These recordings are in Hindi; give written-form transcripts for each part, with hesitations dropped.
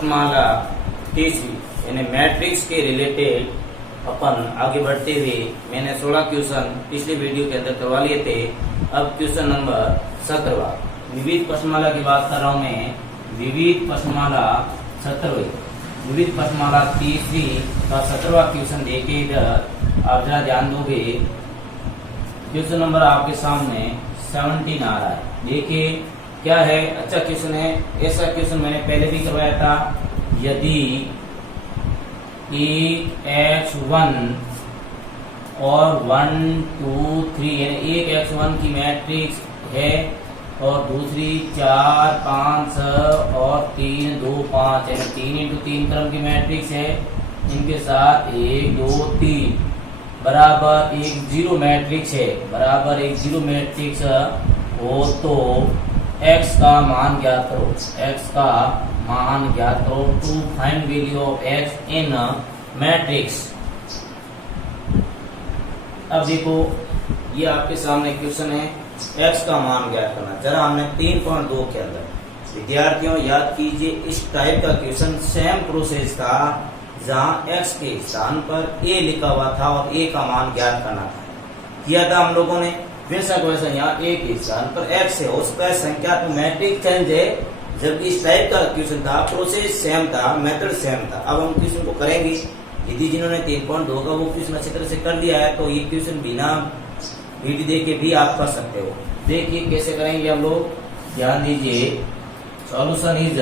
पाठमाला तीसरी यानी मैट्रिक्स के रिलेटेड अपन आगे बढ़ते हुए मैंने 16 क्वेश्चन पिछले वीडियो के अंदर करवा लिए थे। अब क्वेश्चन नंबर 17 विविध पाठमाला की बात कर रहा हूँ मैं। विविध पाठमाला 17वीं विविध पाठमाला तीसरी का 17वां क्वेश्चन देखिए। इधर आप जरा ध्यान दोगे, क्वेश्चन नंबर आपके सामने 17 आ रहा है। देखिए क्या है, अच्छा क्वेश्चन है। ऐसा क्वेश्चन मैंने पहले भी करवाया था। यदि x1 और 1 2 3 यानी एक x1 की मैट्रिक्स है और दूसरी 4 5 6 और 3 2 5 यानी 3 इंटू 3 क्रम की मैट्रिक्स है। इनके साथ 1 2 3 बराबर एक जीरो मैट्रिक्स है, बराबर एक जीरो मैट्रिक्स हो तो x का मान ज्ञात करो। x का मान ज्ञात करो to find value of x in matrix. अब देखो ये आपके सामने क्वेश्चन है, x का मान ज्ञात करना। जरा हमने 3.2 के अंदर विद्यार्थियों याद कीजिए, इस टाइप का क्वेश्चन सेम प्रोसेस था जहां x के स्थान पर a लिखा हुआ था और a का मान ज्ञात करना था, किया था हम लोगों ने। वैसा क्वेश्चन यहाँ a के स्थान पर x है, उसका संख्यात्मक मैट्रिक्स चेंज है। जबकि इस टाइप का क्वेश्चन था, प्रोसेस सेम था, मेथड सेम था। अब हम क्वेश्चन को करेंगे। यदि जिन्होंने 3.2 का वो क्वेश्चन अच्छी तरह से कर लिया है तो ये क्वेश्चन बिना वीडियो देख के भी आप कर सकते हो। देखिए कैसे करेंगे हम लोग, ध्यान दीजिए। सॉल्यूशन इज,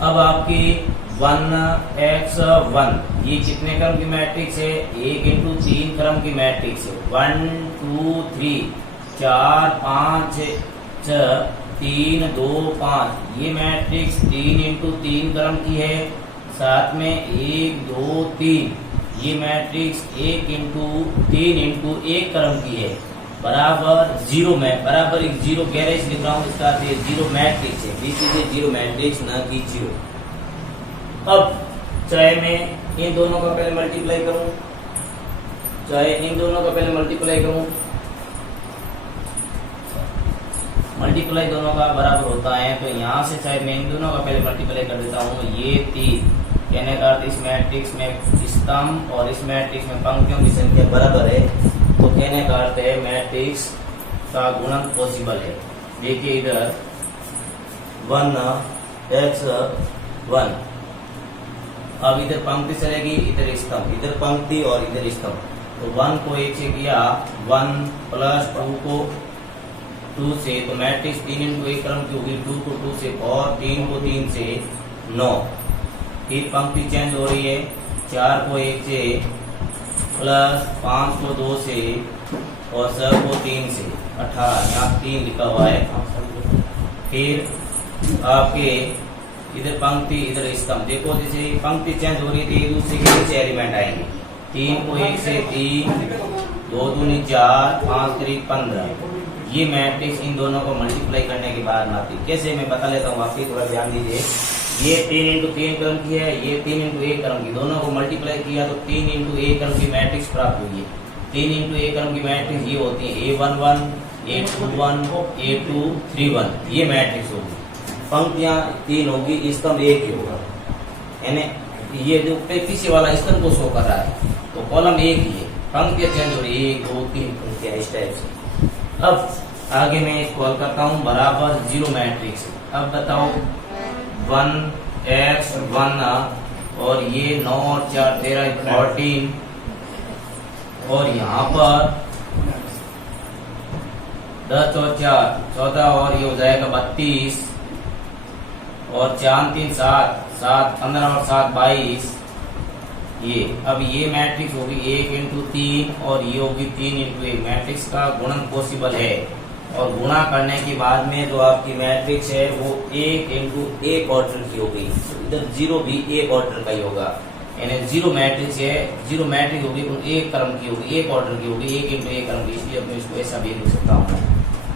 अब आपकी 1x1 ये कितने क्रम की मैट्रिक्स है? 1 इंटू 3 क्रम की मैट्रिक्स है। 1 2 3 4 5 6 3 2 5 ये मैट्रिक्स 3 इंटू 3 क्रम की है। साथ में 1 2 3 ये मैट्रिक्स 1 इंटू 3 इंटू 1 क्रम की है, बराबर जीरो में बराबर एक जीरो गैरेज लिख रहा हूँ। इसका जीरो मैट्रिक्स है, this is a zero matrix, न कि जीरो। अब चाहे मैं इन दोनों का पहले मल्टीप्लाई करूं, चाहे इन दोनों का पहले मल्टीप्लाई करूं, मल्टीप्लाई दोनों का बराबर होता है तो यहाँ से चाहे मैं इन दोनों का पहले मल्टीप्लाई कर देता हूँ। ये 3 कहने का अर्थ इस मैट्रिक्स में स्तंभ और इस मैट्रिक्स में पंक्तियों की संख्या बराबर है, तो कहने का अर्थ है मैट्रिक्स का गुणन पॉसिबल है। देखिए इधर 1x1, अब इधर पंक्ति चलेगी, इधर स्तंभ, इधर पंक्ति और इधर स्तंभ। तो 1 को 1 से किया, 1 प्लस 2 को 2 से, तो मैट्रिक्स 3 इंटू 1 क्रम की होगी। 2 को 2 से और 3 को 3 से 9। फिर पंक्ति चेंज हो रही है, 4 को 1 से प्लस 5 को 2 से और 6 को 3 से 18, यहाँ 3 लिखा हुआ है। फिर आपके इधर पंक्ति इधर स्तंभ, देखो जैसे पंक्ति चेंज हो रही थी, एक दूसरे के नीचे एलिमेंट आएंगे। 3 को 1 से 3, 2 दूनी 4, 5 3 15। ये मैट्रिक्स इन दोनों को मल्टीप्लाई करने के बाद आती। कैसे मैं बता लेता हूँ, आपकी थोड़ा ध्यान दीजिए। ये 3 इंटू 3 क्रम की है, ये 3 इंटू 1 क्रम की, दोनों को मल्टीप्लाई किया तो 3 इंटू 1 क्रम की मैट्रिक्स प्राप्त हुई है। 3 इंटू 1 क्रम की मैट्रिक्स ये होती है A11 A21 A231, ये मैट्रिक्स होगी। पंक्तियां 3 होगी, स्तंभ 1 ही होगा, यानी ये जो पीछे वाला स्तंभ को शो कर रहा है तो कॉलम 1 ही है। पंक्तियां चेंज हो रही है, 1 2 3 पंक्तियां इस टाइप से। अब आगे मैं कॉल करता हूँ बराबर जीरो मैट्रिक्स। अब बताओ 1x1 और ये 9 और 4 13 14 और यहाँ पर 10 और 4 14 और ये हो जाएगा 32 और 4 3 7 7 15 और 7 22। ये अब ये मैट्रिक्स होगी 1 इंटू 3 और ये होगी 3 इंटू 1। मैट्रिक्स का गुणन पॉसिबल है और गुणा करने के बाद में जो आपकी मैट्रिक्स है वो 1 इंटू 1 ऑर्डर की होगी। इधर जीरो भी 1 ऑर्डर का ही होगा, यानी जीरो मैट्रिक्स है, जीरो मैट्रिक्स होगी तो 1 क्रम की होगी, 1 ऑर्डर की होगी, 1 इंटू 1 क्रम की। इसलिए मैं इसको ऐसा भी लिख सकता हूँ।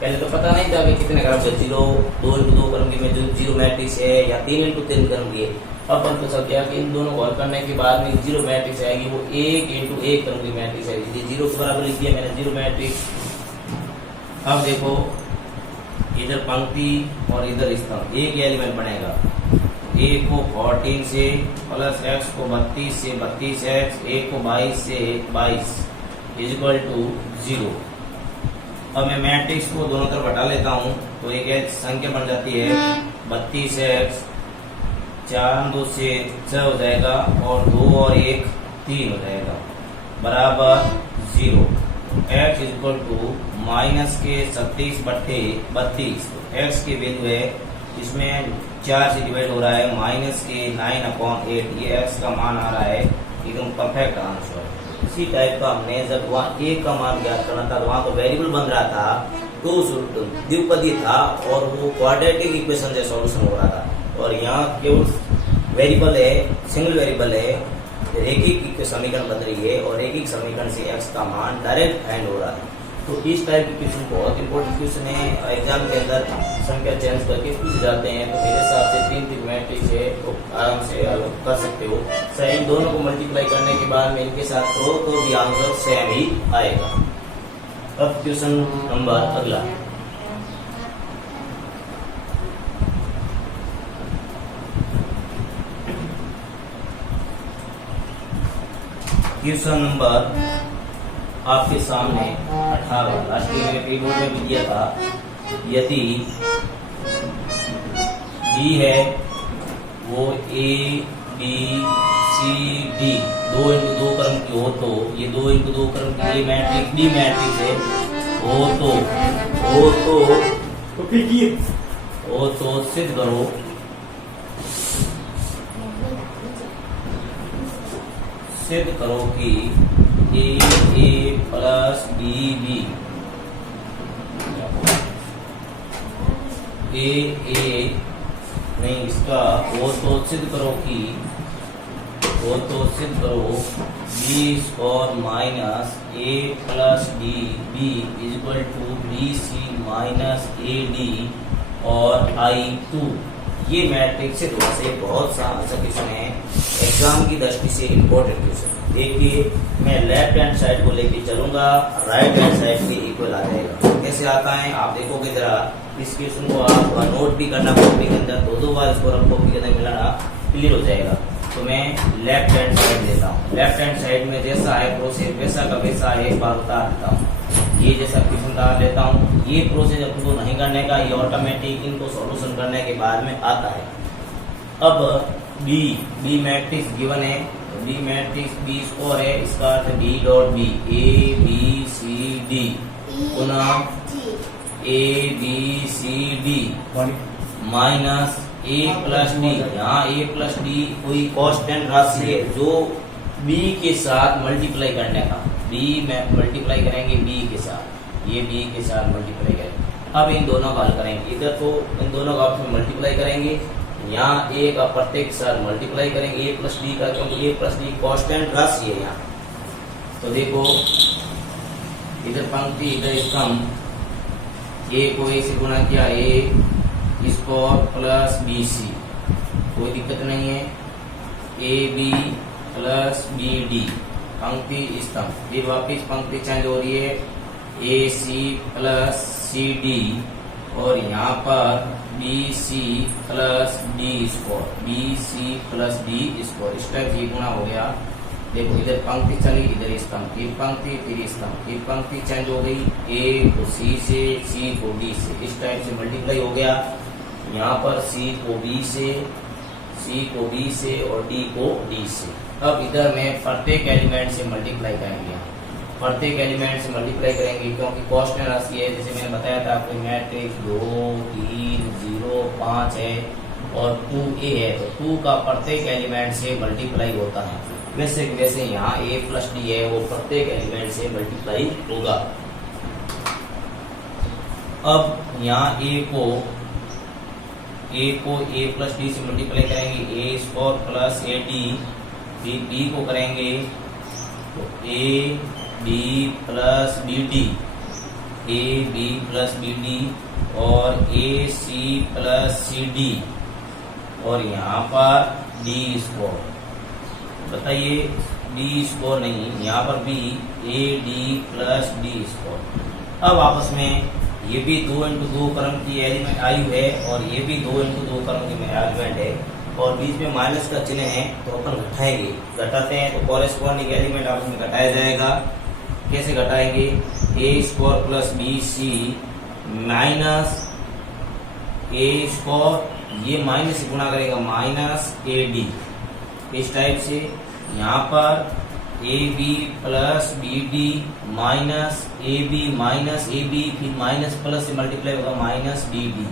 पहले तो पता नहीं था कि कितने क्रम से, 0 2 इंटू 2 क्रम की में जो जीरो मैट्रिक्स है या 3 इंटू 3 क्रम की है। अब अपन को सब क्या कि इन दोनों को हल करने के बाद में जीरो मैट्रिक्स आएगी, वो 1 इंटू 1 क्रम की मैट्रिक्स आएगी। जीरो के बराबर लिख दिया मैंने जीरो मैट्रिक्स। अब देखो इधर पंक्ति और इधर स्तंभ, एक एलिमेंट बनेगा। a को 14 से प्लस x को 32 से 32x, a को 22 से 22 इक्वल टू 0। अब मैं मैट्रिक्स को दोनों तरफ हटा लेता हूँ तो एक संख्या बन जाती है 32x, 4 2 से 6 हो जाएगा और 2 और 1 3 हो जाएगा बराबर 0। x इक्वल टू माइनस के 36/32, x की वैल्यू है इसमें 4 से डिवाइड हो रहा है माइनस के 9/8, ये x का मान आ रहा है एकदम परफेक्ट आंसर। इसी टाइप का हमने जब वहाँ a का मान ज्ञात करना था तो वहाँ तो वेरिएबल बन रहा था, तो द्विपदी था और वो क्वाड्रेटिक इक्वेशन से सॉल्यूशन हो रहा था, और यहाँ केवल वेरिएबल है, सिंगल वेरिएबल है, रैखिक समीकरण बन रही है और रैखिक समीकरण से x का मान डायरेक्ट फाइंड हो रहा है। तो इस टाइप की क्वेश्चन बहुत इंपॉर्टेंट क्वेश्चन है, एग्जाम के अंदर संख्या चेंज करके पूछ जाते हैं। तो मेरे हिसाब से 3 मैट्रिक्स है तो आराम से कर सकते हो। सही, इन दोनों को मल्टीप्लाई करने के बाद में इनके साथ करो तो भी आंसर सेम ही आएगा। अब क्वेश्चन नंबर अगला, क्वेश्चन नंबर आपके सामने 18, लास्ट में मैंने कीबोर्ड में भी दिया था। यदि बी है वो ए बी सी डी 2 × 2 क्रम की हो तो ये 2 × 2 क्रम की ए मैट्रिक्स डी मैट्रिक्स है हो तो सिद्ध करो कि A plus B B A नहीं, इसका वो तो सिद्ध करो B square minus A plus D B equal to B C minus A D और I2। ये मैट्रिक्स से थोड़ा से बहुत सा क्वेश्चन है, एग्जाम की दृष्टि से इम्पोर्टेंट क्वेश्चन। देखिए मैं लेफ्ट हैंड साइड को लेके चलूंगा, राइट हैंड साइड के इक्वल आ जाएगा। कैसे आता है आप देखोगे, जरा इस क्वेश्चन को आप नोट भी करना, कॉपी के अंदर 2 बार इसको कॉपी के अंदर मिलाना, क्लियर हो जाएगा। तो मैं लेफ्ट हैंड साइड लेता हूँ, लेफ्ट हैंड साइड में जैसा है प्रोसेस वैसा का वैसा एक बार उतार देता हूँ। ये जैसा क्वेश्चन उतार लेता हूँ, ये प्रोसेस आपको नहीं करने का, ये ऑटोमेटिक इनको सॉल्यूशन करने के बाद में आता है। अब बी मैट्रिक्स गिवन है, बी मैट्रिक्स बी स्क्वायर है, इसका अर्थ B dot B A B C D पुनः A B C D minus A plus D. यहाँ ए प्लस डी कोई कांस्टेंट राशि है जो बी के साथ मल्टीप्लाई करने का, बी में मल्टीप्लाई करेंगे बी के साथ, ये बी के साथ मल्टीप्लाई करेंगे। अब इन दोनों का हल करेंगे, इधर तो इन दोनों का आपस में मल्टीप्लाई करेंगे, यहाँ ए का प्रत्येक साथ मल्टीप्लाई करेंगे ए प्लस डी का, क्योंकि ए प्लस डी कांस्टेंट राशि है यहाँ। तो देखो इधर पंक्ति इधर स्तंभ, ए को ए से गुणा किया, A square plus B C, कोई दिक्कत नहीं है, A B plus B D पंक्ति स्तंभ। फिर वापिस पंक्ति चेंज हो रही है, ए सी प्लस सी डी और यहाँ पर B C plus D square, B C plus D square, इस टाइप से गुणा हो गया। देखो इधर पंक्ति चली, इधर स्तंभ, फिर पंक्ति फिर स्तंभ, फिर पंक्ति चेंज हो गई, ए को सी से, सी को डी से, इस टाइप से मल्टीप्लाई हो गया। यहाँ पर सी को बी से, सी को बी से और डी को डी से। अब इधर में प्रत्येक एलिमेंट से मल्टीप्लाई करेंगे, प्रत्येक एलिमेंट से मल्टीप्लाई करेंगे क्योंकि कांस्टेंट राशि है। जैसे मैंने बताया था आपको मैट्रिक्स 2 3 0 5 है और 2a है, तो 2 का प्रत्येक एलिमेंट से मल्टीप्लाई होता है। वैसे वैसे यहाँ a प्लस डी है वो प्रत्येक एलिमेंट से मल्टीप्लाई होगा। अब यहाँ a को a प्लस डी से मल्टीप्लाई करेंगे, a square plus A D, फिर b को करेंगे तो a b plus B D, A B plus B D और A C plus C D और यहाँ पर डी स्क्वायर। बताइए डी स्क्वायर नहीं, यहाँ पर भी A D plus D square. अब आपस में ये भी 2 इंटू 2 क्रम की एलिमेंट आयु है और ये भी 2 इंटू 2 क्रम की एलिमेंट है और बीच में माइनस का चिन्ह है तो अपन घटाएंगे, घटाते हैं तो कॉरेस्पॉन्डिंग एलिमेंट आपस में घटाया जाएगा। कैसे घटाएंगे? A square plus B C minus A square, ये माइनस से गुणा करेगा माइनस ए डी, इस टाइप से। यहाँ पर A B plus B D minus A B minus A B, फिर माइनस प्लस से मल्टीप्लाई होगा माइनस बी डी।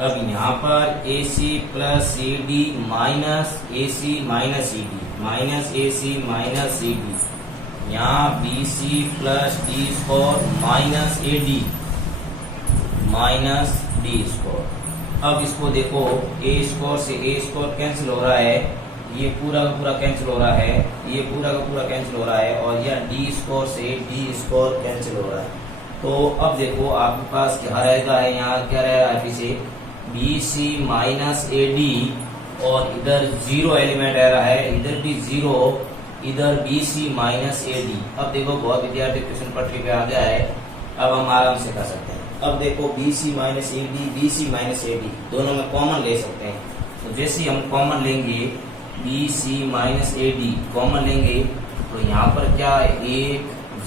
अब यहाँ पर A C plus C D minus A C minus C D, minus A C minus C D. यहाँ B C plus D square minus A D minus D square. अब इसको देखो, ए स्क्वायर से ए स्क्वायर कैंसिल हो रहा है, ये पूरा का पूरा कैंसिल हो रहा है, ये पूरा का पूरा कैंसिल हो रहा है और यह डी स्क्वायर से डी स्क्वायर कैंसिल हो रहा है। तो अब देखो आपके पास क्या रहेगा, यहाँ क्या रहेगा पीछे B C minus A D और इधर जीरो एलिमेंट आ रहा है, इधर भी जीरो, इधर B C minus A D. अब देखो बहुत विद्यार्थी क्वेश्चन पटरी पे आ गया है, अब हम आराम से कर सकते हैं। अब देखो B C minus A D, B C minus A D दोनों में कॉमन ले सकते हैं। तो जैसे ही हम कॉमन लेंगे B C minus A D common लेंगे तो यहाँ पर क्या 1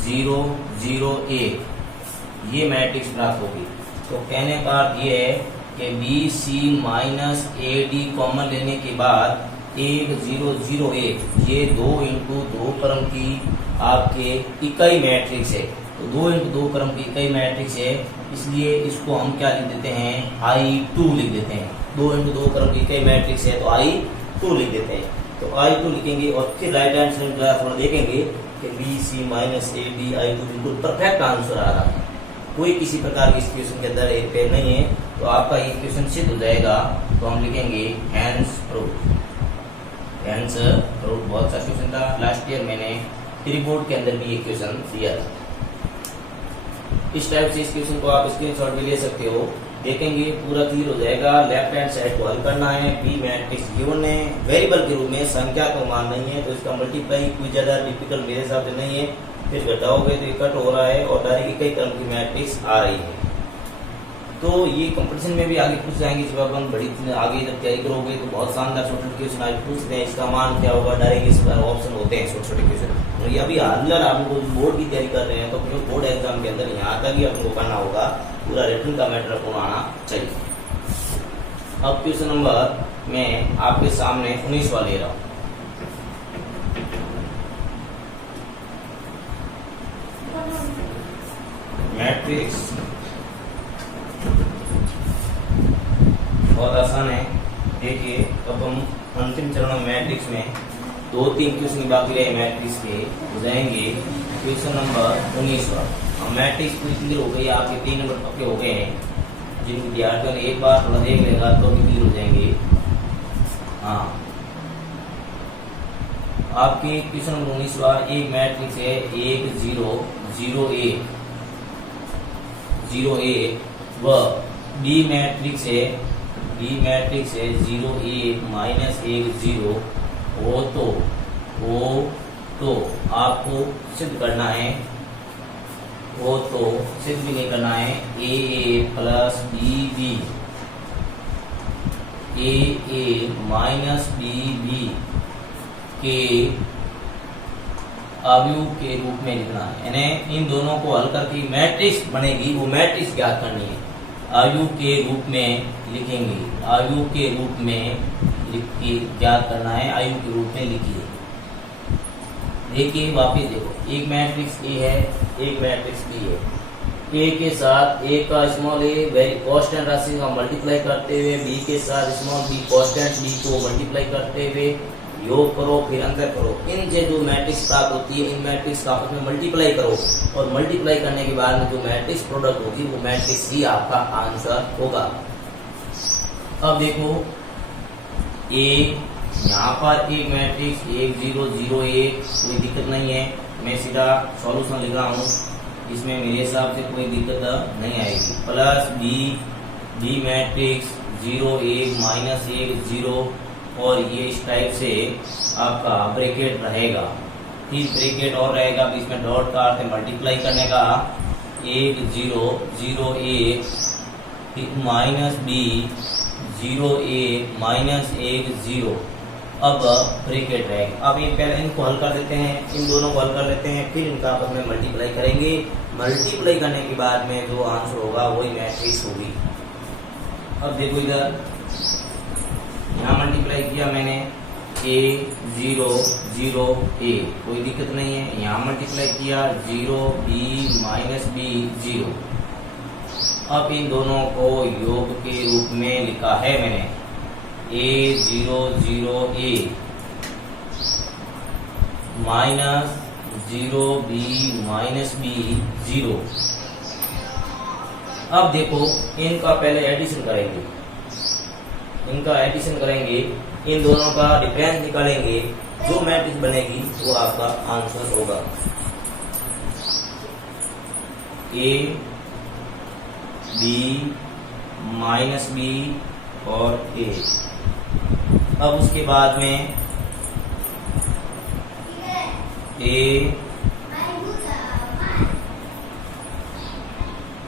0 0 1 ये मैट्रिक्स प्राप्त होगी। तो कहने का अर्थ ये है कि B C minus A D common लेने के बाद 1 0 0 1 ये 2 इंटू 2 क्रम की आपके इकाई मैट्रिक्स है। तो 2 इंटू 2 क्रम की इकाई मैट्रिक्स है, इसलिए इसको हम क्या लिख देते हैं I2 लिख देते हैं। 2 इंटू 2 क्रम की इकाई मैट्रिक्स है तो I2 लिख देते हैं। तो I2 लिखेंगे और फिर राइट हैंड साइड थोड़ा देखेंगे कि B C minus A D I2 बिल्कुल परफेक्ट आंसर आ रहा है, कोई किसी प्रकार की इस क्वेश्चन के अंदर एक फेल नहीं है। तो आपका ये क्वेश्चन सिद्ध हो जाएगा। तो हम लिखेंगे हैंस प्रूफ, हैंस प्रूफ। बहुत सा क्वेश्चन था, लास्ट ईयर मैंने रिपोर्ट के अंदर भी ये क्वेश्चन दिया था। इस टाइप से इस क्वेश्चन को आप स्क्रीनशॉट भी ले सकते हो, देखेंगे पूरा क्लियर हो जाएगा। लेफ्ट हैंड साइड को हल करना है, बी मैट्रिक्स गिवन है, वेरिएबल के रूप में संख्या को मान नहीं है तो इसका मल्टीप्लाई कोई ज्यादा डिफिकल्ट मेरे हिसाब से नहीं है। फिर घटाओगे तो कट हो रहा है और डायरेक्ट कई क्रम की मैट्रिक्स आ रही है। तो ये कंपटीशन में भी आगे पूछ जाएंगे, जब अपन बड़ी आगे जब तैयारी करोगे तो बहुत शानदार छोटे क्वेश्चन आज पूछते हैं, इसका मान क्या होगा, डायरेक्ट इस पर ऑप्शन होते हैं छोटे छोटे क्वेश्चन। और ये अभी हाल आप लोग बोर्ड की तैयारी कर रहे हैं तो अपने बोर्ड एग्जाम के अंदर यहाँ तक ही आपको करना होगा, पूरा रिटर्न का मैटर आपको आना चाहिए। अब क्वेश्चन नंबर मैं आपके सामने 19वां ले रहा हूँ। मैट्रिक्स बहुत आसान है, देखिए। अब हम अंतिम चरण मैट्रिक्स में 2-3 क्वेश्चन बाकी रहे मैट्रिक्स के, हो जाएंगे क्वेश्चन नंबर 19वां। अब मैट्रिक्स पूरी क्लियर हो गई, आपके 3 नंबर पक्के हो गए हैं। जिन विद्यार्थियों ने एक बार थोड़ा देख लेगा तो भी क्लियर हो जाएंगे। हाँ, आपके क्वेश्चन नंबर 19वां एक मैट्रिक्स है 1 0 0 1 0 1 व बी मैट्रिक्स है 0 1 माइनस 1 0 हो तो आपको सिद्ध करना है, हो तो सिद्ध भी नहीं करना है। ए प्लस बी ए माइनस बी के अवयव के रूप में लिखना है, यानी इन दोनों को हल करके मैट्रिक्स बनेगी, वो मैट्रिक्स ज्ञात करनी है। अवयव के रूप में लिखेंगे, अवयव के रूप में लिख के ज्ञात करना है, अवयव के रूप में लिखिए। देखिए वापिस देखो, एक मैट्रिक्स ए है, एक मैट्रिक्स बी है। ए के साथ ए का स्मॉल ए वेरी कांस्टेंट राशि का मल्टीप्लाई करते हुए बी के साथ स्मॉल बी कांस्टेंट बी को मल्टीप्लाई करते हुए योग करो, फिर अंतर करो। इनसे जो मैट्रिक्स प्राप्त होती है, इन मैट्रिक्स का आपस में मल्टीप्लाई करो और मल्टीप्लाई करने के बाद में जो मैट्रिक्स प्रोडक्ट होगी वो मैट्रिक्स ही आपका आंसर होगा। अब देखो ए, यहाँ पर एक मैट्रिक्स 1 0 0 1, कोई दिक्कत नहीं है, मैं सीधा सॉल्यूशन लिख रहा हूँ, इसमें मेरे हिसाब से कोई दिक्कत नहीं आएगी। प्लस बी मैट्रिक्स 0 1 माइनस 1 0 और ये इस टाइप से आपका ब्रैकेट रहेगा, फिर ब्रैकेट और रहेगा, बीच में डॉट का अर्थ है मल्टीप्लाई करने का। 1 0 0 1 माइनस बी 0 1 माइनस 1 0। अब ब्रैकेट रहेगा। अब ये पहले इनको हल कर देते हैं, इन दोनों को हल कर लेते हैं, फिर इनका आपस में मल्टीप्लाई करेंगे। मल्टीप्लाई करने के बाद में जो आंसर होगा वही मैट्रिक्स होगी। अब देखो इधर यहाँ मल्टीप्लाई किया मैंने a 0 0 a, कोई दिक्कत नहीं है। यहाँ मल्टीप्लाई किया 0 b माइनस b 0। अब इन दोनों को योग के रूप में लिखा है मैंने a 0 0 a minus 0 b minus b 0। अब देखो इनका पहले एडिशन करेंगे, इनका एडिशन करेंगे, इन दोनों का डिफरेंस निकालेंगे, जो मैट्रिक्स बनेगी वो आपका आंसर होगा। a b माइनस b और a। अब उसके बाद में a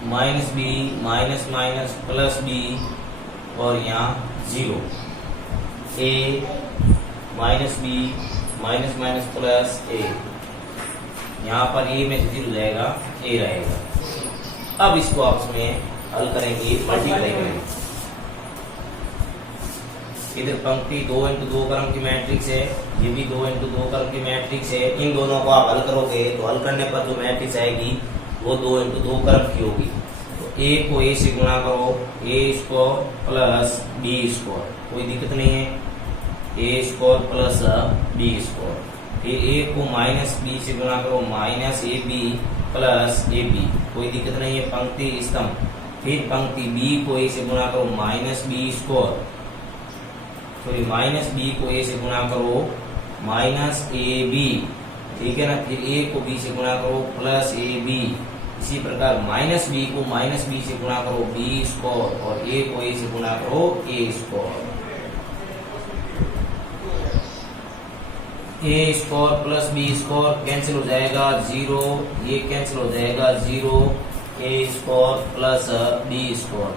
minus b minus minus plus b और यहाँ 0। a minus b minus minus plus a, यहाँ पर a में से 0 जाएगा, a रहेगा। अब इसको आपस में हल करेंगे, मल्टीप्लाई करेंगे। इधर पंक्ति 2 इंटू 2 क्रम की मैट्रिक्स है, ये भी 2 इंटू 2 क्रम की मैट्रिक्स है। इन दोनों को आप हल करोगे तो हल करने पर जो मैट्रिक्स आएगी वो 2 इंटू 2 क्रम की होगी। तो a को a से गुणा करो, a square plus b square, कोई दिक्कत नहीं है, a square plus b square. फिर a को माइनस b से गुणा करो, माइनस ab प्लस ab, कोई दिक्कत नहीं है, पंक्ति स्तंभ। फिर पंक्ति b को a से गुणा करो, minus b square, sorry minus b को a से गुणा करो, माइनस ab, ठीक है ना। फिर a को b से गुणा करो प्लस ab। इसी प्रकार माइनस b को माइनस b से गुणा करो b स्क्वायर और a को a से गुणा करो a स्क्वायर। a square plus b square cancel हो जाएगा 0, ये कैंसिल हो जाएगा 0, a square plus b square.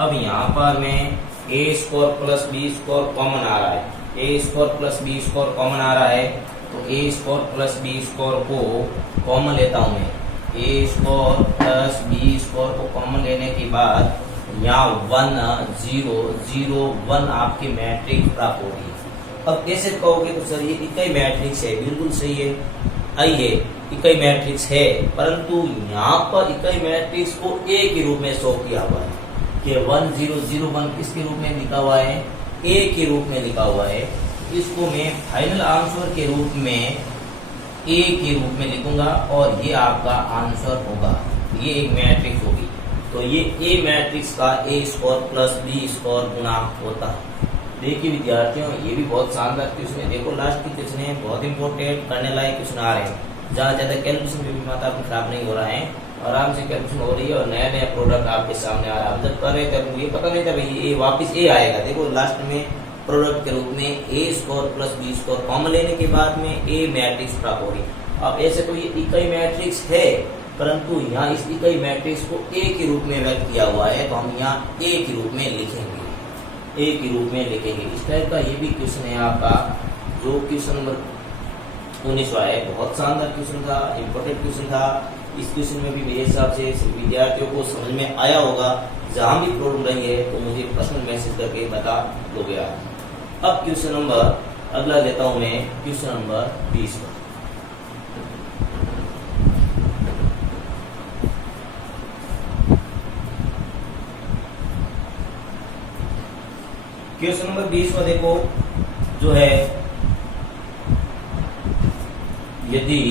अब यहाँ पर मैं a square plus b square common आ रहा है, a square plus b square common आ रहा है, तो a square plus b square को कॉमन लेता हूँ मैं। a square plus b square को कॉमन लेने के बाद यहाँ 1 0 0 1 आपकी मैट्रिक्स प्राप्त होगी। अब कैसे कहोगे तो सर ये इकाई मैट्रिक्स है, बिल्कुल सही है, आइए इकाई मैट्रिक्स है, परंतु यहाँ पर इकाई मैट्रिक्स को a के रूप में शो किया हुआ है कि 1 0 0 1 किसके रूप में लिखा हुआ है, a के रूप में लिखा हुआ है। इसको मैं फाइनल आंसर के रूप में a के रूप में लिखूंगा और ये आपका आंसर होगा, ये एक मैट्रिक्स होगी। तो ये a मैट्रिक्स का a square plus b square गुणा होता है। देखिए विद्यार्थियों, ये भी बहुत शानदार क्वेश्चन है। देखो लास्ट की क्वेश्चन है, बहुत इंपॉर्टेंट, करने लायक क्वेश्चन आ रहे हैं, जहाँ ज्यादा कैलकुलेशन में भी माता आपकी खराब नहीं हो रहा है, आराम से कैलकुलेशन हो रही है और नया नया प्रोडक्ट आपके सामने आ रहा है। हम जब कर रहे थे मुझे पता नहीं था भाई ये वापस a आएगा। देखो लास्ट में प्रोडक्ट के रूप में a square plus b square common लेने के बाद में a मैट्रिक्स प्राप्त हो रही। अब ऐसे तो ये इकाई मैट्रिक्स है, परंतु यहाँ इस इकाई मैट्रिक्स को a के रूप में व्यक्त किया हुआ है, तो हम यहाँ a के रूप में लिखेंगे, a के रूप में लिखेंगे। इस टाइप का ये भी क्वेश्चन है आपका, जो क्वेश्चन नंबर 19 है, बहुत शानदार क्वेश्चन था, इम्पोर्टेंट क्वेश्चन था। इस क्वेश्चन में भी मेरे हिसाब से विद्यार्थियों को समझ में आया होगा। जहां भी प्रॉब्लम रही है तो मुझे पर्सनल मैसेज करके बता दोगे आप। अब क्वेश्चन नंबर अगला लेता हूं मैं, क्वेश्चन नंबर 20 पर। क्वेश्चन नंबर 20 पर देखो जो है, यदि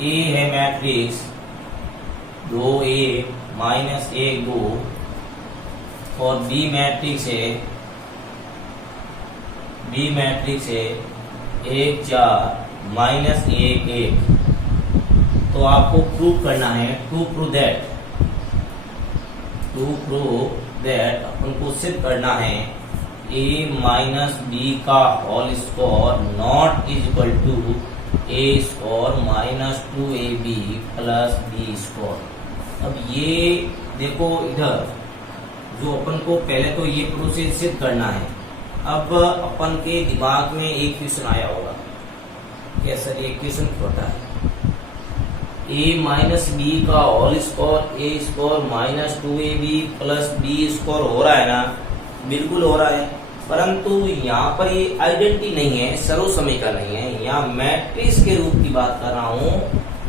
A है मैट्रिक्स 2A माइनस 1 2 और B मैट्रिक्स है 1 4 माइनस 1 1, तो आपको प्रूव करना है, टू प्रूव दैट अपन को सिद्ध करना है A माइनस B का whole square not is equal to A square minus 2ab plus B square. अब ये देखो इधर जो अपन को पहले तो ये प्रोसेस सिद्ध करना है। अब अपन के दिमाग में एक क्वेश्चन आया होगा, कैसा एक क्वेश्चन होता है a माइनस बी का whole square A square minus 2ab plus B square हो रहा है ना, बिल्कुल हो रहा है, परंतु यहाँ पर ये आइडेंटिटी नहीं है, सर्व समीकरण नहीं है, यहाँ मैट्रिक्स के रूप की बात कर रहा हूँ।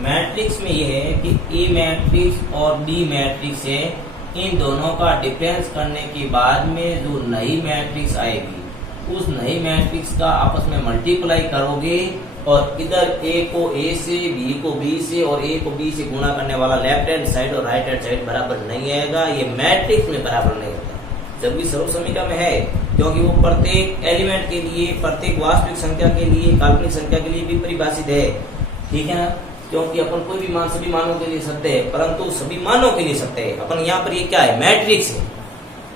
मैट्रिक्स में ये है कि ए मैट्रिक्स और बी मैट्रिक्स है, इन दोनों का डिफरेंस करने के बाद में जो नई मैट्रिक्स आएगी उस नई मैट्रिक्स का आपस में मल्टीप्लाई करोगे और इधर ए को ए से, बी को बी से और ए को बी से गुणा करने वाला लेफ्ट हैंड साइड और राइट हैंड साइड बराबर नहीं आएगा, ये मैट्रिक्स में बराबर नहीं होता। जब भी सर्व समीकरण में है, क्योंकि वो प्रत्येक एलिमेंट के लिए, प्रत्येक वास्तविक संख्या के लिए, काल्पनिक संख्या के लिए भी परिभाषित है, ठीक है ना। क्योंकि अपन कोई भी मान सभी मानों के लिए सत्य है, परंतु सभी मानों के लिए सत्य है। अपन यहाँ पर ये क्या है, मैट्रिक्स है,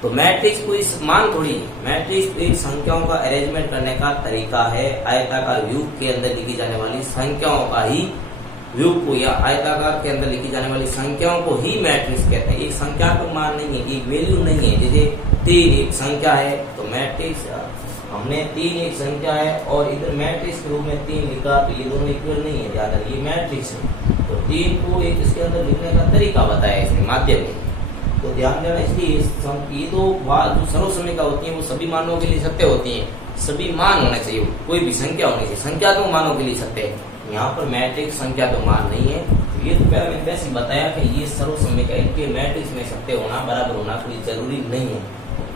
तो मैट्रिक्स कोई मान थोड़ी है, मैट्रिक्स एक संख्याओं का अरेंजमेंट करने का तरीका है। आयताकार व्यूह के अंदर लिखी जाने वाली संख्याओं का ही व्यूह को या आयताकार के अंदर लिखी जाने वाली संख्याओं को ही मैट्रिक्स कहते हैं। एक संख्यात्मक मान नहीं है, एक वैल्यू नहीं है। जैसे 3 एक संख्या है तो मैट्रिक्स, हमने 3 एक संख्या है और इधर मैट्रिक्स के रूप में 3 लिखा, तो ये दोनों इक्वल नहीं है, ज्यादा ये मैट्रिक्स है। तो 3 को एक इसके अंदर लिखने का तरीका बताया इसके माध्यम में, तो ध्यान देना। इसलिए ये तो बात जो सर्व समीकरण होती है वो सभी मानों के लिए सत्य होती है, सभी मान होने चाहिए, कोई भी संख्या होनी चाहिए, संख्या तो मानों के लिए सत्य है। यहाँ पर मैट्रिक्स संख्या तो मान नहीं है, तो ये तो पहले मैंने वैसे बताया कि ये सर्व समीकरण के मैट्रिक्स में सत्य होना, बराबर होना कोई जरूरी नहीं है।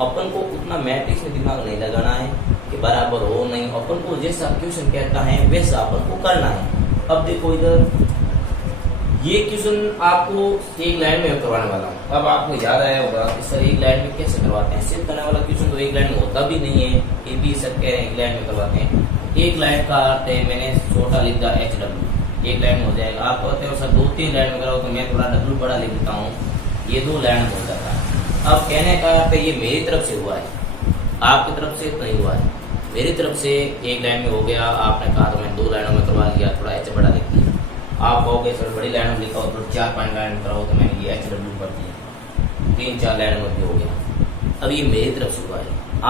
अपन को उतना मैट्रिक्स में दिमाग नहीं लगाना है कि बराबर हो नहीं, अपन को जैसा क्वेश्चन कहता है वैसा अपन को करना है। अब देखो इधर ये क्वेश्चन आपको एक लाइन में करवाने वाला हूँ। अब आपको याद आया होगा कि सर एक लाइन में कैसे करवाते हैं, सिद्ध करने वाला क्वेश्चन तो एक लाइन में होता भी नहीं है, ये भी सब कह रहे हैं एक लाइन में करवाते हैं। एक लाइन का अर्थ है, मैंने छोटा लिख दिया HW, एक लाइन में हो जाएगा। आप कहते हो सर 2-3 लाइन में कराओ, तो मैं थोड़ा W बड़ा लिख देता हूँ, ये 2 लाइन में हो जाता है। अब कहने का अर्थ ये मेरी तरफ से हुआ है, आपकी तरफ से नहीं हुआ है। मेरी तरफ से एक लाइन में हो गया, आपने कहा तो मैं 2 लाइनों में करवा लिया, थोड़ा H बड़ा लिख दिया। आप कहोगे सर बड़ी लाइन में लिखा हो तो 4-5 लाइन में कराओ, तो मैंने ये HW कर दिया, 3-4 लाइनों में भी हो गया। अब ये मेरी तरफ से हुआ है,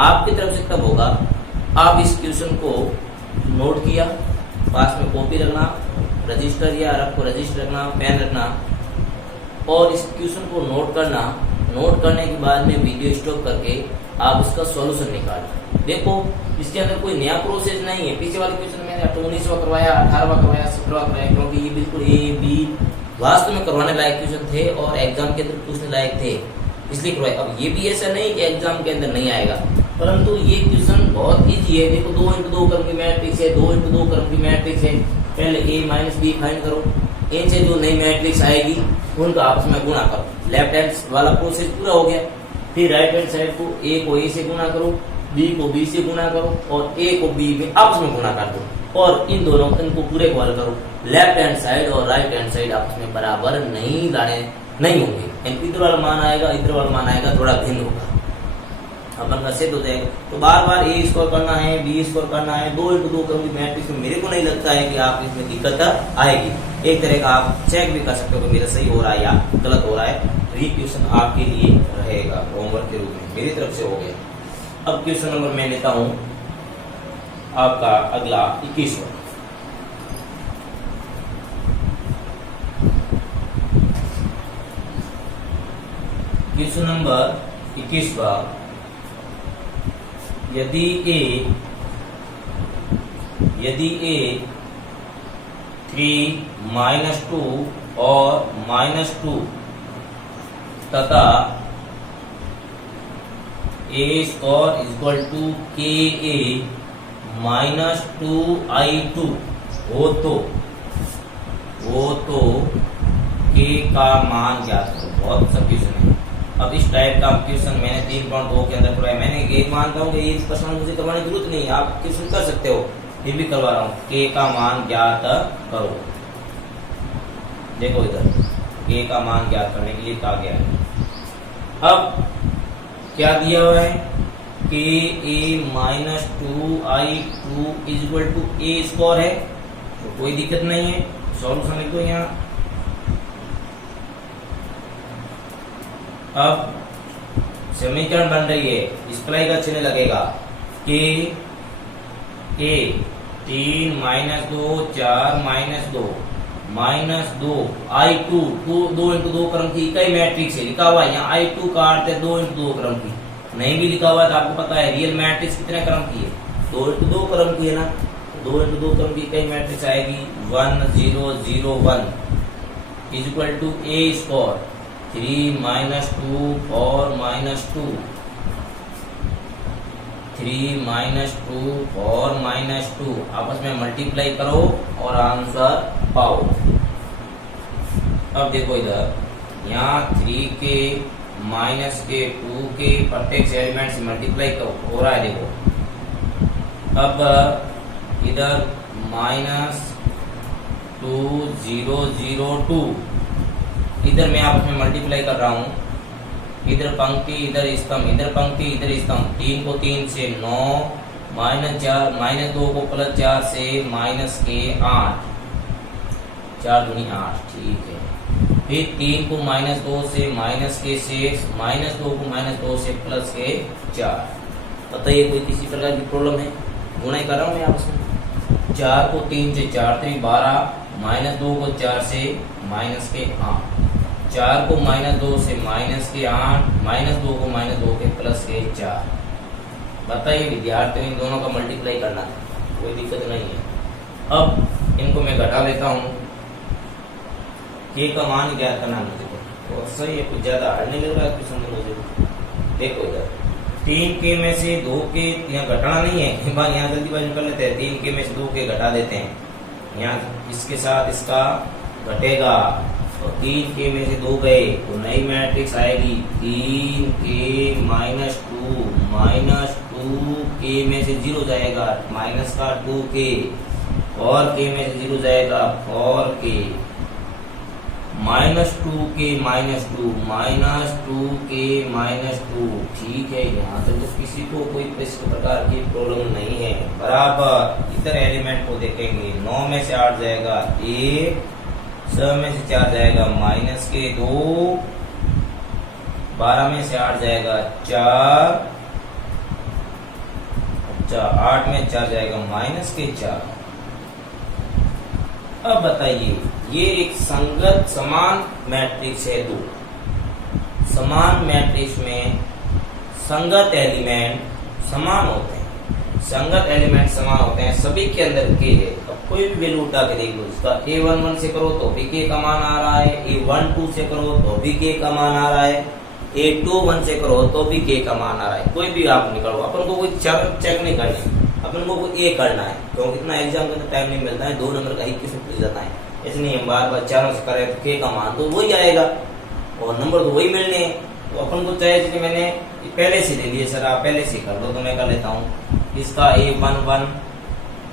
आपकी तरफ से कब होगा, आप इस क्वेश्चन को नोट किया, पास में कॉपी रखना, रजिस्टर या आपको रजिस्टर रखना, पेन रखना और इस क्वेश्चन को नोट करना। नोट करने के बाद में वीडियो स्टॉप करके आप इसका सॉल्यूशन निकालें। देखो इसके अंदर कोई नया प्रोसेस नहीं है, पीछे वाले क्वेश्चन मैंने 19वां करवाया, 18वां करवाया, 17वां करवाया, क्योंकि ये बिल्कुल A, B वास्तव में करवाने लायक क्वेश्चन थे और एग्जाम के अंदर पूछने लायक थे, इसलिए करवाया। अब ये भी ऐसा नहीं कि एग्जाम के अंदर नहीं आएगा, परंतु ये क्वेश्चन बहुत ईजी है। देखो 2x2 क्रम की मैट्रिक्स है, 2x2 क्रम की मैट्रिक्स है, पहले A माइनस बी फाइंड करो, इनसे जो नई मैट्रिक्स आएगी उनका आपस में गुणा करो, लेफ्ट हैंड वाला प्रोसेस पूरा हो गया। फिर राइट हैंड साइड को A को A से गुणा करो, B को B से गुणा करो और A को B में आपस में गुणा कर दो और इन दोनों को पूरे को हल करो। लेफ्ट हैंड साइड और राइट हैंड साइड आपस में बराबर नहीं होंगे, इधर वाला मान आएगा, इधर वाला मान आएगा, थोड़ा भिन्न होगा, अपन का सिद्ध हो जाएगा। तो बार बार A स्कोर करना है, B स्कोर करना है, 2x2 क्रम की मैट्रिक्स में मेरे को नहीं लगता है कि आप इसमें दिक्कत आएगी। एक तरह का आप चेक भी कर सकते हो कि मेरा सही हो रहा है या गलत हो रहा है। ये क्वेश्चन आपके लिए रहेगा होमवर्क के रूप में, मेरी तरफ से हो गया। अब क्वेश्चन नंबर मैं लेता हूं आपका अगला 21वां। क्वेश्चन नंबर 21वां, यदि A 3 -2 और -2 तथा A square equal to KA -2I2 हो तो K का मान ज्ञात करो। बहुत सब क्वेश्चन है। अब इस टाइप का क्वेश्चन मैंने 3.2 के अंदर कराया। मैंने ये मानता हूँ कि ये प्रश्न मुझे करवाने की जरूरत नहीं है, आप क्वेश्चन कर सकते हो, फिर भी करवा रहा हूँ। K का मान ज्ञात करो। देखो इधर K का मान ज्ञात करने के लिए कहा गया है। अब क्या दिया हुआ है, KA -2I2 equal to A square है, तो कोई दिक्कत नहीं है, सॉल्यूशन लिख दो यहाँ। अब समीकरण बन रही है, इस्प्लाई का चिन्ह लगेगा कि ए 3 - 2 4 -2 -2 I2 2 × 2 क्रम की इकाई मैट्रिक्स है, लिखा हुआ है यहाँ I2 का अर्थ है 2 × 2 क्रम की। नहीं भी लिखा हुआ है तो आपको पता है रियल मैट्रिक्स कितने क्रम की है, 2 × 2 क्रम की है ना। 2 × 2 क्रम की इकाई मैट्रिक्स आएगी 1 0 0 1 = A स्क्वायर 3 - 2 4 -2 3 - 2 4 -2 आपस में मल्टीप्लाई करो और आंसर पाओ। अब देखो इधर यहाँ 3 के माइनस के 2 के प्रत्येक एलिमेंट से मल्टीप्लाई हो रहा है। देखो अब इधर -2 0 0 2 इधर मैं आपस में मल्टीप्लाई कर रहा हूँ, इधर पंक्ति इधर स्तंभ, इधर पंक्ति इधर स्तंभ। 3 को 3 से 9 -4 -2 को +4 से -8 4 दूनी 8 ठीक है। फिर 3 को -2 से माइनस के शेष -2 को -2 से +4। बताइए कोई किसी प्रकार की प्रॉब्लम है? गुणा कर रहा हूँ मैं आपस में। 4 को 3 से 4 3 12 -2 को 4 से -8 4 को -2 से -8 -2 को -2 के +4। बताइए विद्यार्थियों इन दोनों का मल्टीप्लाई करना है, कोई दिक्कत नहीं है। अब इनको मैं घटा लेता हूँ। के का मान ज्ञात करना मुझे तो सही है, कुछ ज्यादा हार्ड नहीं लग रहा है क्वेश्चन में मुझे। देखो इधर 3 के में से 2 के यहाँ घटाना नहीं है, यहाँ जल्दीबाजी कर लेते हैं। 3 के में से 2 के घटा देते हैं, यहाँ इसके साथ इसका घटेगा तो 3 के में से 2 गए तो नई मैट्रिक्स आएगी 3 के -2 के में से 0 जाएगा माइनस का 2 के, और के में से 0 जाएगा 4 के -2 के -2 के -2 ठीक है। यहाँ तक तो किसी को कोई इस प्रकार की प्रॉब्लम नहीं है। बराबर इधर एलिमेंट को देखेंगे, 9 में से 8 जाएगा 1, 6 में से 4 जाएगा -2, 12 में से 8 जाएगा 4, अच्छा 8 में 4 जाएगा -4। अब बताइए ये एक संगत समान मैट्रिक्स है। 2 समान मैट्रिक्स में संगत एलिमेंट समान होते हैं, संगत एलिमेंट समान होते हैं, सभी के अंदर के है। अब कोई भी वैल्यू उठा के देख लो, इसका A11 से करो तो भी के का मान आ रहा है, A12 से करो तो भी के का मान आ रहा है, A21 से करो तो भी के का मान आ रहा है। कोई भी आप निकालो, अपन को कोई चेक नहीं करनी, अपन को ए करना है, क्योंकि इतना एग्जाम का टाइम नहीं मिलता है। 2 नंबर का 21 में पूछ जाता है, इसलिए हम बार-बार चारों से करें तो के का मान तो वही आएगा और नंबर तो वही मिलने हैं। तो अपन को चाहिए कि मैंने पहले से दे दिए, सर आप पहले से कर लो तो मैं कर लेता हूँ। इसका A11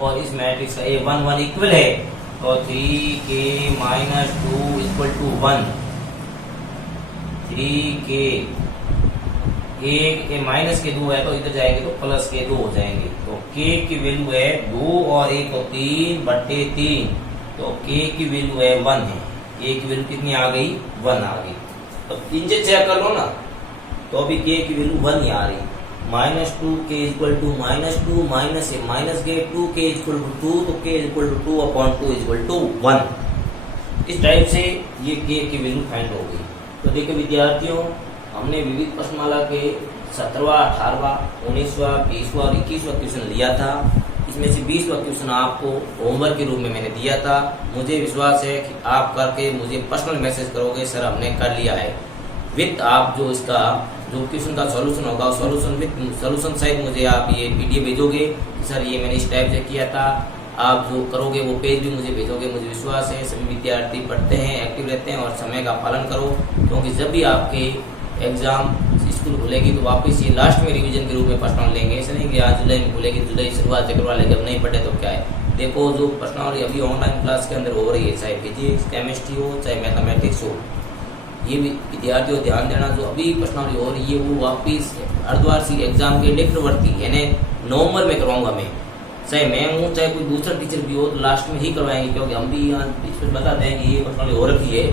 और इस मैट्रिक्स का A11 इक्वल है तो 3k - 2 = 1, 3k एक माइनस के 2 है तो इधर जाएंगे तो प्लस के 2 हो जाएंगे। तो k की वैल्यू है 2 और 1 तो 3/3, तो k की वैल्यू है 1 है। k की वैल्यू कितनी आ गई? 1 आ गई। तो इनसे चेक कर लो ना, तो अभी k की वैल्यू 1 ही आ रही। -2k = -2 माइनस है माइनस के 2k = 2, तो k = 2/2 = 1। इस टाइप से ये k की वैल्यू फाइंड हो गई। तो देखिए विद्यार्थियों, हमने विविध प्रश्नमाला के 17वां 18वां 19वां 20वां और 21वां क्वेश्चन लिया था। इसमें से 20वां क्वेश्चन आपको होमवर्क के रूप में मैंने दिया था। मुझे विश्वास है कि आप करके मुझे पर्सनल मैसेज करोगे, सर हमने कर लिया है। विथ आप जो इसका जो क्वेश्चन का सॉल्यूशन होगा, सॉल्यूशन सहित मुझे आप ये पीडीएफ भेजोगे कि सर ये मैंने इस टाइप से किया था। आप जो करोगे वो पेज भी मुझे भेजोगे। मुझे विश्वास है सभी विद्यार्थी पढ़ते हैं, एक्टिव रहते हैं और समय का पालन करो, क्योंकि जब भी आपके एग्जाम स्कूल खुलेगी तो वापस ये लास्ट में रिवीजन के रूप में प्रश्न लेंगे। ऐसा नहीं कि आज जुलाई में खुलेगी, जुलाई शुरुआत से करवा लेंगे, अब नहीं पढ़े तो क्या है। देखो जो प्रश्नावली अभी ऑनलाइन क्लास के अंदर हो रही है, चाहे फिजिक्स केमिस्ट्री हो चाहे मैथमेटिक्स हो, ये भी विद्यार्थियों ध्यान देना। जो अभी प्रश्नावली हो रही है वो वापिस अर्धवार्षिक एग्जाम के निकटवर्ती यानी नवंबर में करवाऊंगा मैं। चाहे मैं हूँ चाहे कोई दूसरा टीचर भी हो, तो लास्ट में ही करवाएंगे, क्योंकि हम भी यहाँ इसमें बताते हैं कि ये पर्सनली हो रखी है,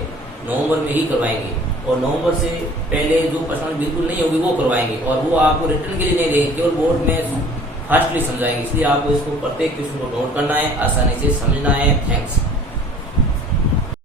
नवंबर में ही करवाएंगे। और नवंबर से पहले जो पर्सनल बिल्कुल नहीं होगी वो करवाएंगे, और वो आपको रिटर्न के लिए नहीं देंगे, केवल बोर्ड में फास्टली समझाएंगे। इसलिए आपको इसको प्रत्येक क्वेश्चन को नोट करना है, आसानी से समझना है। थैंक्स।